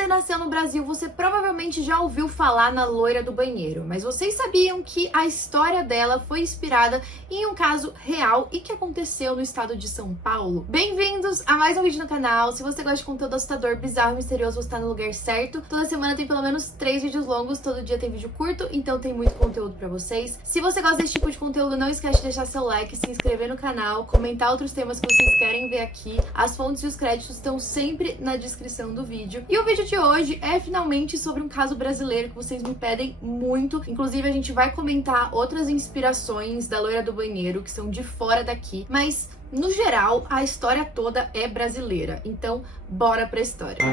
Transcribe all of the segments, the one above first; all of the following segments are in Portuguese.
você nasceu no Brasil, você provavelmente já ouviu falar na loira do banheiro, mas vocês sabiam que a história dela foi inspirada em um caso real e que aconteceu no estado de São Paulo? Bem-vindos a mais um vídeo no canal. Se você gosta de conteúdo assustador, bizarro e misterioso, você está no lugar certo. Toda semana tem pelo menos 3 vídeos longos, todo dia tem vídeo curto, então tem muito conteúdo pra vocês. Se você gosta desse tipo de conteúdo, não esquece de deixar seu like, se inscrever no canal, comentar outros temas que vocês querem ver aqui. As fontes e os créditos estão sempre na descrição do vídeo. E o vídeo de hoje é finalmente sobre um caso brasileiro que vocês me pedem muito. Inclusive, a gente vai comentar outras inspirações da loira do banheiro que são de fora daqui, mas no geral a história toda é brasileira. Então, bora pra história.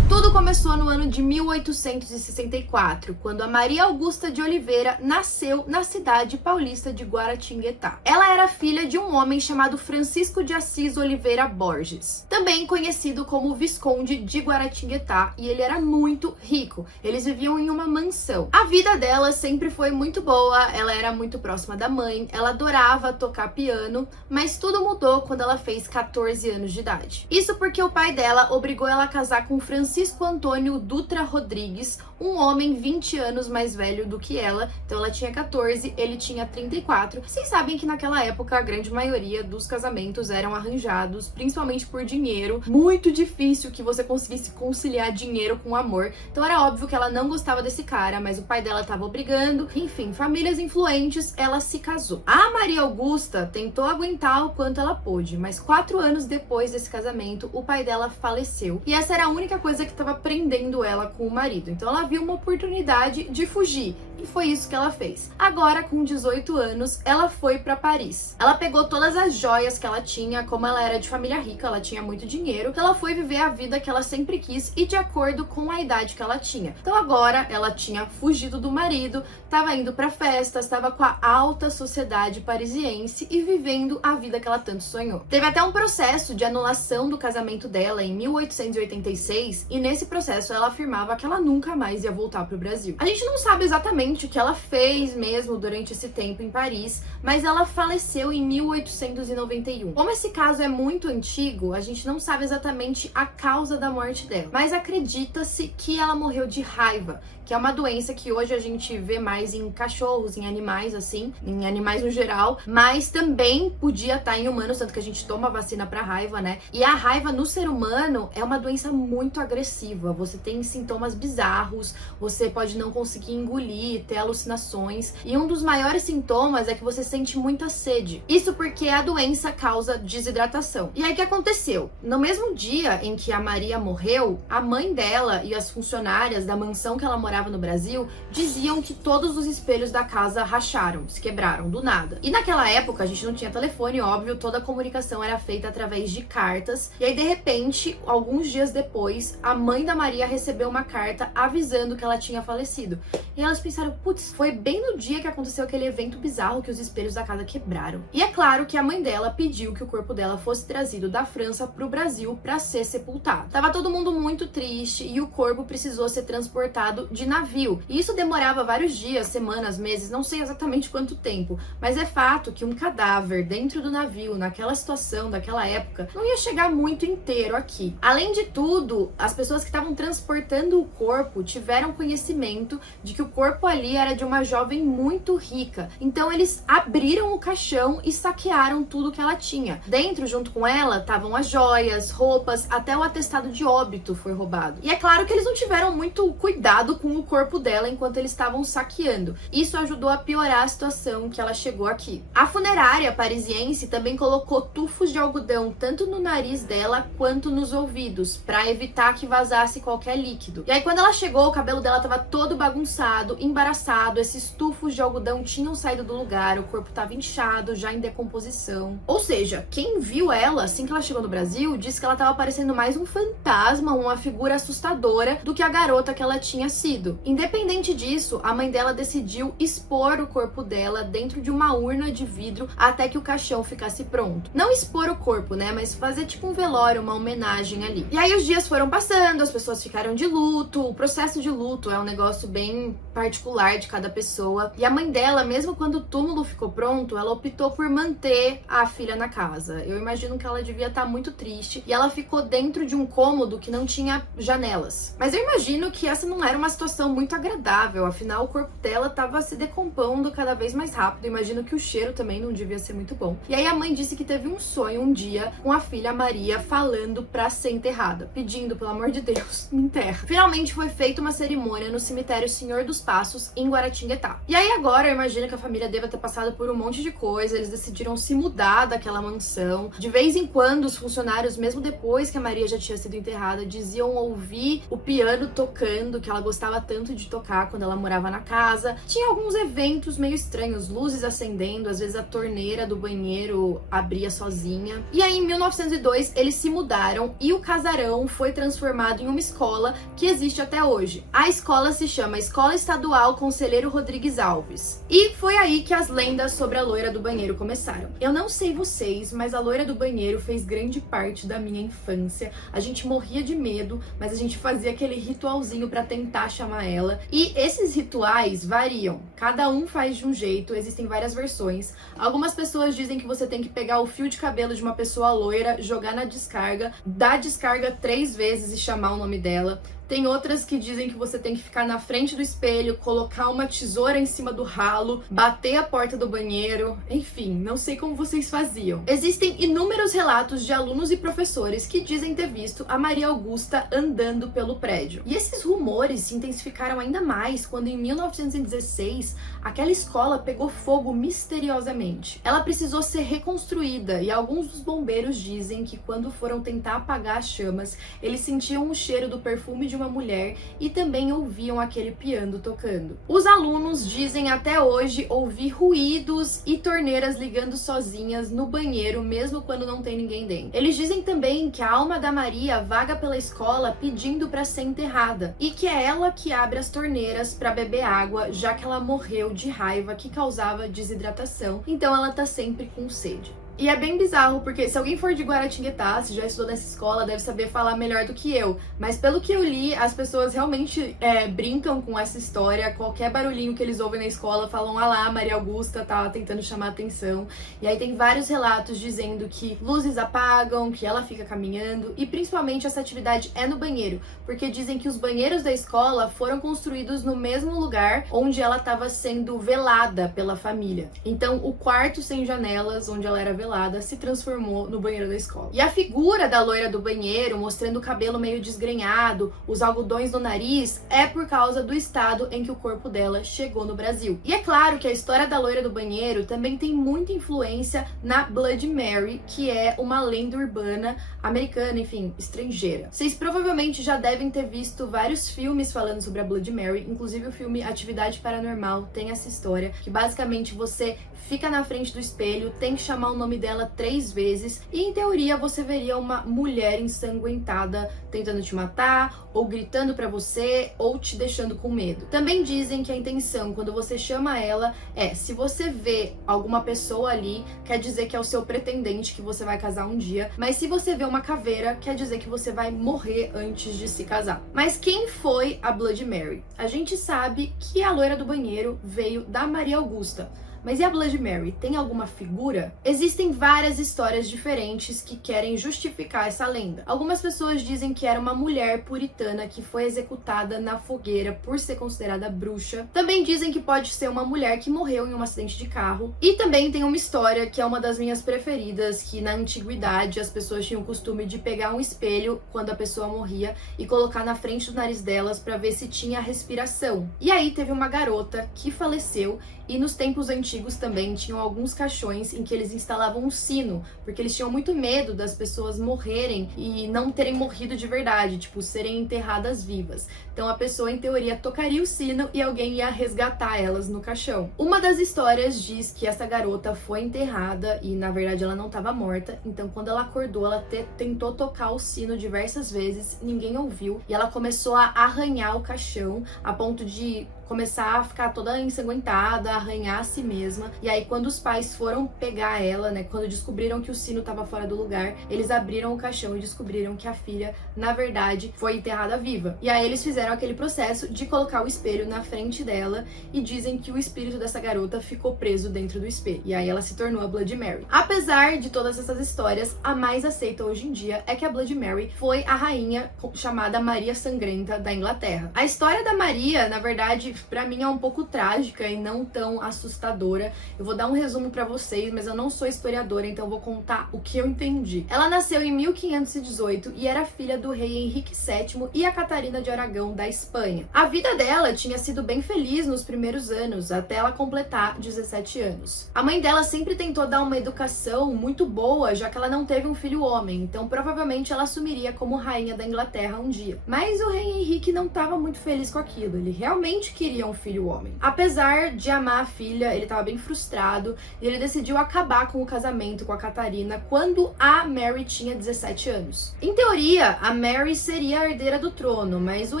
Tudo começou no ano de 1864, quando a Maria Augusta de Oliveira nasceu na cidade paulista de Guaratinguetá. Ela era filha de um homem chamado Francisco de Assis Oliveira Borges, também conhecido como Visconde de Guaratinguetá, e ele era muito rico. Eles viviam em uma mansão. A vida dela sempre foi muito boa, ela era muito próxima da mãe, ela adorava tocar piano, mas tudo mudou quando ela fez 14 anos de idade. Isso porque o pai dela obrigou ela a casar com Francisco Antônio Dutra Rodrigues, um homem 20 anos mais velho do que ela. Então ela tinha 14, ele tinha 34. Vocês sabem que naquela época a grande maioria dos casamentos eram arranjados, principalmente por dinheiro. Muito difícil que você conseguisse conciliar dinheiro com amor. Então era óbvio que ela não gostava desse cara, mas o pai dela estava obrigando. Enfim, famílias influentes, ela se casou. A Maria Augusta tentou aguentar o quanto ela pôde, mas 4 anos depois desse casamento, o pai dela faleceu. E essa era a única coisa que estava prendendo ela com o marido. Então ela viu uma oportunidade de fugir. E foi isso que ela fez. Agora, com 18 anos, ela foi para Paris. Ela pegou todas as joias que ela tinha, como ela era de família rica, ela tinha muito dinheiro, então ela foi viver a vida que ela sempre quis e de acordo com a idade que ela tinha. Então agora, ela tinha fugido do marido, estava indo para festas, estava com a alta sociedade parisiense e vivendo a vida que ela tanto sonhou. Teve até um processo de anulação do casamento dela em 1886 e nesse processo ela afirmava que ela nunca mais ia voltar para o Brasil. A gente não sabe exatamente o que ela fez mesmo durante esse tempo em Paris, mas ela faleceu em 1891. Como esse caso é muito antigo, a gente não sabe exatamente a causa da morte dela, mas acredita-se que ela morreu de raiva, que é uma doença que hoje a gente vê mais em cachorros, em animais assim, em animais no geral, mas também podia estar em humanos, tanto que a gente toma vacina para raiva, né? E a raiva no ser humano é uma doença muito agressiva. Você tem sintomas bizarros, você pode não conseguir engolir, ter alucinações, e um dos maiores sintomas é que você sente muita sede. Isso porque a doença causa desidratação. E aí o que aconteceu? No mesmo dia em que a Maria morreu, a mãe dela e as funcionárias da mansão que ela morava no Brasil diziam que todos os espelhos da casa racharam, se quebraram do nada. E naquela época a gente não tinha telefone, óbvio, toda a comunicação era feita através de cartas. E aí de repente, alguns dias depois, a mãe da Maria recebeu uma carta avisando que ela tinha falecido. E elas pensaram, putz, foi bem no dia que aconteceu aquele evento bizarro que os espelhos da casa quebraram. E é claro que a mãe dela pediu que o corpo dela fosse trazido da França pro Brasil para ser sepultado. Tava todo mundo muito triste e o corpo precisou ser transportado de navio. E isso demorava vários dias, semanas, meses, não sei exatamente quanto tempo, mas é fato que um cadáver dentro do navio, naquela situação, daquela época, não ia chegar muito inteiro aqui. Além de tudo, as pessoas que estavam transportando o corpo tiveram conhecimento de que o corpo ali era de uma jovem muito rica. Então eles abriram o caixão e saquearam tudo que ela tinha. Dentro, junto com ela, estavam as joias, roupas, até o atestado de óbito foi roubado. E é claro que eles não tiveram muito cuidado com o corpo dela enquanto eles estavam saqueando. Isso ajudou a piorar a situação que ela chegou aqui. A funerária parisiense também colocou tufos de algodão tanto no nariz dela quanto nos ouvidos, para evitar que vazasse qualquer líquido. E aí quando ela chegou, o cabelo dela estava todo bagunçado, embaraçado, esses tufos de algodão tinham saído do lugar, o corpo estava inchado, já em decomposição. Ou seja, quem viu ela assim que ela chegou no Brasil disse que ela estava parecendo mais um fantasma, uma figura assustadora do que a garota que ela tinha sido. Independente disso, a mãe dela decidiu expor o corpo dela dentro de uma urna de vidro até que o caixão ficasse pronto. Não expor o corpo, né, mas fazer tipo um velório, uma homenagem ali. E aí os dias foram passando, as pessoas ficaram de luto. O processo de luto é um negócio bem particular particular de cada pessoa. E a mãe dela, mesmo quando o túmulo ficou pronto, ela optou por manter a filha na casa. Eu imagino que ela devia estar muito triste e ela ficou dentro de um cômodo que não tinha janelas. Mas eu imagino que essa não era uma situação muito agradável, afinal o corpo dela estava se decompondo cada vez mais rápido. Eu imagino que o cheiro também não devia ser muito bom. E aí a mãe disse que teve um sonho um dia com a filha Maria falando pra ser enterrada, pedindo, pelo amor de Deus, me enterra. Finalmente foi feita uma cerimônia no cemitério Senhor dos Passos, em Guaratinguetá. E aí agora eu imagino que a família deva ter passado por um monte de coisa, eles decidiram se mudar daquela mansão. De vez em quando os funcionários, mesmo depois que a Maria já tinha sido enterrada, diziam ouvir o piano tocando, que ela gostava tanto de tocar quando ela morava na casa. Tinha alguns eventos meio estranhos, luzes acendendo, às vezes a torneira do banheiro abria sozinha. E aí em 1902 eles se mudaram e o casarão foi transformado em uma escola que existe até hoje. A escola se chama Escola Estadual Conselheiro Rodrigues Alves. E foi aí que as lendas sobre a loira do banheiro começaram. Eu não sei vocês, mas a loira do banheiro fez grande parte da minha infância. A gente morria de medo, mas a gente fazia aquele ritualzinho pra tentar chamar ela. E esses rituais variam. Cada um faz de um jeito, existem várias versões. Algumas pessoas dizem que você tem que pegar o fio de cabelo de uma pessoa loira, jogar na descarga, dar descarga 3 vezes e chamar o nome dela. Tem outras que dizem que você tem que ficar na frente do espelho, colocar uma tesoura em cima do ralo, bater a porta do banheiro, enfim, não sei como vocês faziam. Existem inúmeros relatos de alunos e professores que dizem ter visto a Maria Augusta andando pelo prédio. E esses rumores se intensificaram ainda mais quando em 1916 aquela escola pegou fogo misteriosamente. Ela precisou ser reconstruída e alguns dos bombeiros dizem que quando foram tentar apagar as chamas, eles sentiam o cheiro do perfume de uma mulher e também ouviam aquele piano tocando. Os alunos dizem até hoje ouvir ruídos e torneiras ligando sozinhas no banheiro, mesmo quando não tem ninguém dentro. Eles dizem também que a alma da Maria vaga pela escola pedindo para ser enterrada e que é ela que abre as torneiras para beber água, já que ela morreu de raiva que causava desidratação, então ela tá sempre com sede. E é bem bizarro, porque se alguém for de Guaratinguetá, se já estudou nessa escola, deve saber falar melhor do que eu. Mas pelo que eu li, as pessoas realmente brincam com essa história. Qualquer barulhinho que eles ouvem na escola, falam, ah lá, Maria Augusta tá tentando chamar atenção. E aí tem vários relatos dizendo que luzes apagam, que ela fica caminhando. E principalmente essa atividade é no banheiro, porque dizem que os banheiros da escola foram construídos no mesmo lugar onde ela estava sendo velada pela família. Então o quarto sem janelas, onde ela era velada, se transformou no banheiro da escola. E a figura da loira do banheiro, mostrando o cabelo meio desgrenhado, os algodões no nariz, é por causa do estado em que o corpo dela chegou no Brasil. E é claro que a história da loira do banheiro também tem muita influência na Bloody Mary, que é uma lenda urbana americana, enfim, estrangeira. Vocês provavelmente já devem ter visto vários filmes falando sobre a Bloody Mary, inclusive o filme Atividade Paranormal tem essa história, que basicamente você fica na frente do espelho, tem que chamar o nome dela 3 vezes e em teoria você veria uma mulher ensanguentada tentando te matar, ou gritando pra você, ou te deixando com medo. Também dizem que a intenção quando você chama ela é, se você vê alguma pessoa ali, quer dizer que é o seu pretendente que você vai casar um dia, mas se você vê uma caveira, quer dizer que você vai morrer antes de se casar. Mas quem foi a Bloody Mary? A gente sabe que a loira do banheiro veio da Maria Augusta. Mas e a Bloody Mary? Tem alguma figura? Existem várias histórias diferentes que querem justificar essa lenda. Algumas pessoas dizem que era uma mulher puritana que foi executada na fogueira por ser considerada bruxa. Também dizem que pode ser uma mulher que morreu em um acidente de carro. E também tem uma história que é uma das minhas preferidas, que na antiguidade as pessoas tinham o costume de pegar um espelho quando a pessoa morria e colocar na frente do nariz delas para ver se tinha respiração. E aí teve uma garota que faleceu e nos tempos antigos também tinham alguns caixões em que eles instalavam um sino, porque eles tinham muito medo das pessoas morrerem e não terem morrido de verdade, tipo, serem enterradas vivas. Então a pessoa, em teoria, tocaria o sino e alguém ia resgatar elas no caixão. Uma das histórias diz que essa garota foi enterrada e, na verdade, ela não estava morta, então quando ela acordou, ela tentou tocar o sino diversas vezes, ninguém ouviu, e ela começou a arranhar o caixão a ponto de começar a ficar toda ensanguentada, arranhar a si mesma. E aí, quando os pais foram pegar ela, né, quando descobriram que o sino estava fora do lugar, eles abriram o caixão e descobriram que a filha, na verdade, foi enterrada viva. E aí eles fizeram aquele processo de colocar o espelho na frente dela e dizem que o espírito dessa garota ficou preso dentro do espelho. E aí ela se tornou a Bloody Mary. Apesar de todas essas histórias, a mais aceita hoje em dia é que a Bloody Mary foi a rainha chamada Maria Sangrenta da Inglaterra. A história da Maria, na verdade, pra mim é um pouco trágica e não tão assustadora. Eu vou dar um resumo pra vocês, mas eu não sou historiadora, então eu vou contar o que eu entendi. Ela nasceu em 1518 e era filha do rei Henrique VII e a Catarina de Aragão da Espanha. A vida dela tinha sido bem feliz nos primeiros anos, até ela completar 17 anos. A mãe dela sempre tentou dar uma educação muito boa, já que ela não teve um filho homem, então provavelmente ela assumiria como rainha da Inglaterra um dia. Mas o rei Henrique não estava muito feliz com aquilo, ele realmente queria um filho homem. Apesar de amar a filha, ele estava bem frustrado e ele decidiu acabar com o casamento com a Catarina quando a Mary tinha 17 anos. Em teoria, a Mary seria a herdeira do trono, mas o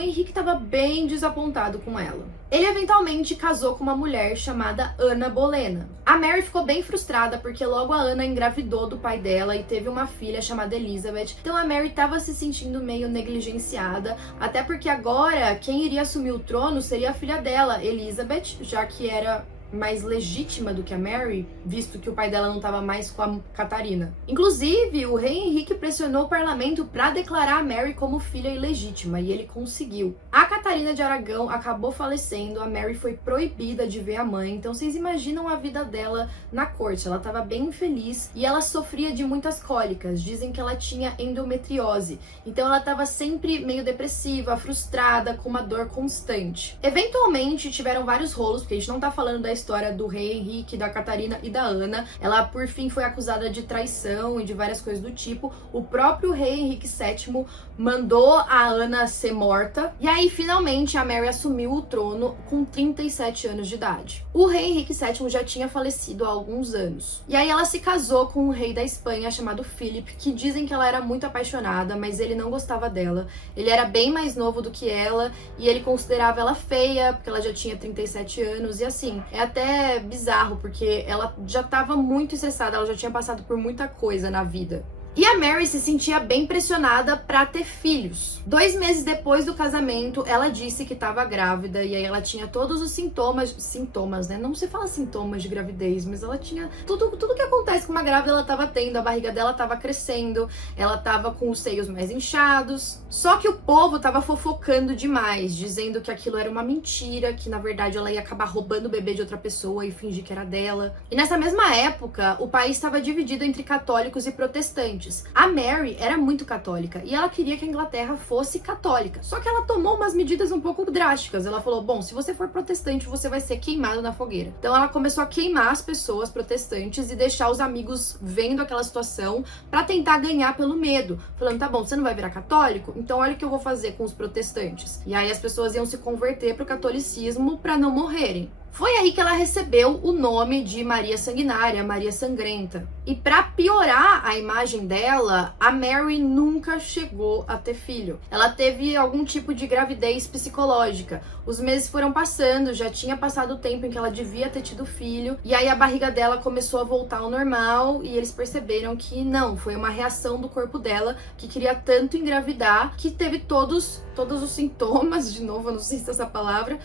Henrique estava bem desapontado com ela. Ele eventualmente casou com uma mulher chamada Ana Bolena. A Mary ficou bem frustrada porque logo a Ana engravidou do pai dela e teve uma filha chamada Elizabeth. Então a Mary estava se sentindo meio negligenciada, até porque agora quem iria assumir o trono seria a filha dela, Elizabeth, já que era mais legítima do que a Mary, visto que o pai dela não estava mais com a Catarina. Inclusive, o rei Henrique pressionou o parlamento para declarar a Mary como filha ilegítima, e ele conseguiu. A Catarina de Aragão acabou falecendo, a Mary foi proibida de ver a mãe, então vocês imaginam a vida dela na corte. Ela estava bem infeliz e ela sofria de muitas cólicas, dizem que ela tinha endometriose, então ela estava sempre meio depressiva, frustrada, com uma dor constante. Eventualmente tiveram vários rolos, porque a gente não tá falando da história do rei Henrique, da Catarina e da Ana. Ela, por fim, foi acusada de traição e de várias coisas do tipo. O próprio rei Henrique VII mandou a Ana ser morta. E aí, finalmente, a Mary assumiu o trono com 37 anos de idade. O rei Henrique VII já tinha falecido há alguns anos. E aí ela se casou com um rei da Espanha chamado Philip, que dizem que ela era muito apaixonada, mas ele não gostava dela. Ele era bem mais novo do que ela e ele considerava ela feia, porque ela já tinha 37 anos. E assim, é até bizarro, porque ela já estava muito estressada, ela já tinha passado por muita coisa na vida. E a Mary se sentia bem pressionada para ter filhos. 2 meses depois do casamento, ela disse que estava grávida e aí ela tinha todos os sintomas, né? Não se fala sintomas de gravidez, mas ela tinha tudo que acontece com uma grávida, ela estava tendo. A barriga dela estava crescendo, ela estava com os seios mais inchados. Só que o povo estava fofocando demais, dizendo que aquilo era uma mentira, que na verdade ela ia acabar roubando o bebê de outra pessoa e fingir que era dela. E nessa mesma época, o país estava dividido entre católicos e protestantes. A Mary era muito católica e ela queria que a Inglaterra fosse católica. Só que ela tomou umas medidas um pouco drásticas. Ela falou, bom, se você for protestante, você vai ser queimado na fogueira. Então ela começou a queimar as pessoas protestantes e deixar os amigos vendo aquela situação pra tentar ganhar pelo medo. Falando, tá bom, você não vai virar católico? Então olha o que eu vou fazer com os protestantes. E aí as pessoas iam se converter pro catolicismo pra não morrerem. Foi aí que ela recebeu o nome de Maria Sanguinária, Maria Sangrenta. E para piorar a imagem dela, a Mary nunca chegou a ter filho. Ela teve algum tipo de gravidez psicológica. Os meses foram passando, já tinha passado o tempo em que ela devia ter tido filho. E aí a barriga dela começou a voltar ao normal e eles perceberam que não, foi uma reação do corpo dela que queria tanto engravidar que teve todos os sintomas, de novo, eu não sei se é essa palavra,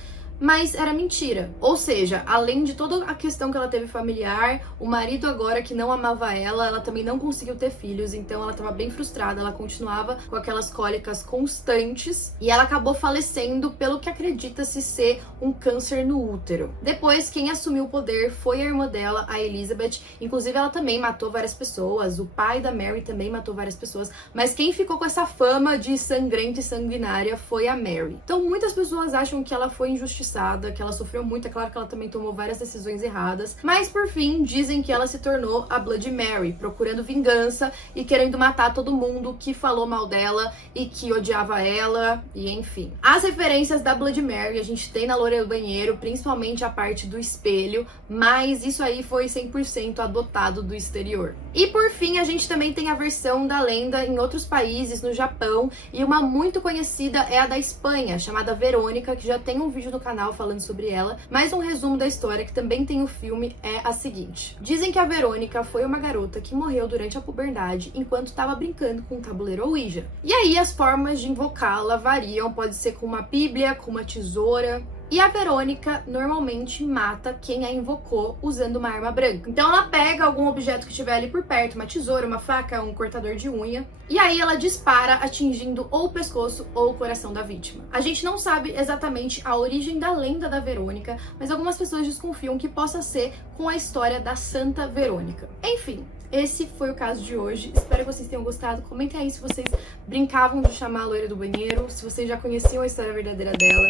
mas era mentira. Ou seja, além de toda a questão que ela teve familiar, o marido agora que não amava ela também não conseguiu ter filhos, então ela estava bem frustrada, ela continuava com aquelas cólicas constantes e ela acabou falecendo pelo que acredita-se ser um câncer no útero. Depois, quem assumiu o poder foi a irmã dela, a Elizabeth, inclusive ela também matou várias pessoas, o pai da Mary também matou várias pessoas, mas quem ficou com essa fama de sangrenta e sanguinária foi a Mary. Então muitas pessoas acham que ela foi injustiçada, que ela sofreu muito, é claro que ela também tomou várias decisões erradas, mas por fim dizem que ela se tornou a Bloody Mary, procurando vingança e querendo matar todo mundo que falou mal dela e que odiava ela, e enfim. As referências da Bloody Mary a gente tem na Loira do Banheiro, principalmente a parte do espelho, mas isso aí foi 100% adotado do exterior. E por fim a gente também tem a versão da lenda em outros países, no Japão, e uma muito conhecida é a da Espanha, chamada Verônica, que já tem um vídeo no canal canal falando sobre ela, mas um resumo da história, que também tem o filme, é a seguinte. Dizem que a Verônica foi uma garota que morreu durante a puberdade enquanto estava brincando com o tabuleiro Ouija. E aí as formas de invocá-la variam, pode ser com uma bíblia, com uma tesoura. E a Verônica normalmente mata quem a invocou usando uma arma branca. Então ela pega algum objeto que estiver ali por perto, uma tesoura, uma faca, um cortador de unha, e aí ela dispara, atingindo ou o pescoço ou o coração da vítima. A gente não sabe exatamente a origem da lenda da Verônica, mas algumas pessoas desconfiam que possa ser com a história da Santa Verônica. Enfim, esse foi o caso de hoje. Espero que vocês tenham gostado. Comentem aí se vocês brincavam de chamar a loira do banheiro, se vocês já conheciam a história verdadeira dela.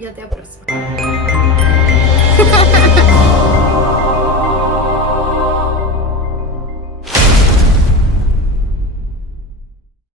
E até a próxima.